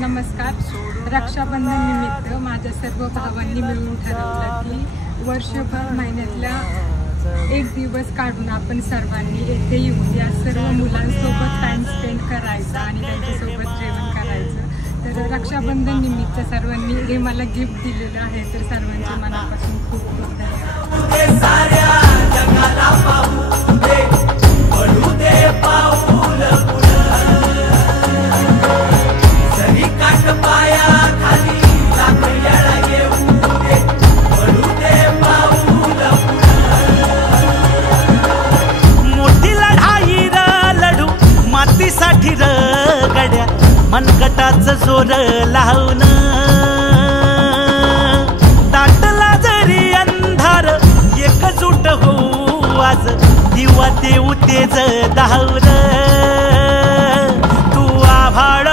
नमस्कार. रक्षाबंधन निमित्त माझ्या सर्व भावांनी मिळून ठरवलं की वर्षभर महिन्यातल्या एक दिवस काढून आपण सर्वांनी येथे येऊन या सर्व मुलांसोबत टाइम स्पेंड करायचा आणि त्यांच्यासोबत जेवण करायचं. तर रक्षाबंधन निमित्त सर्वांनी हे मला गिफ्ट दिलेलं आहे, तर सर्वांच्या मनापासून खूप खूप धन्यवाद. साठी र गड्या मनगटाचं जोर लावून दाटला जरी अंधार एकजूट हो आज दिवा देऊ तेज दावर तू आभाळ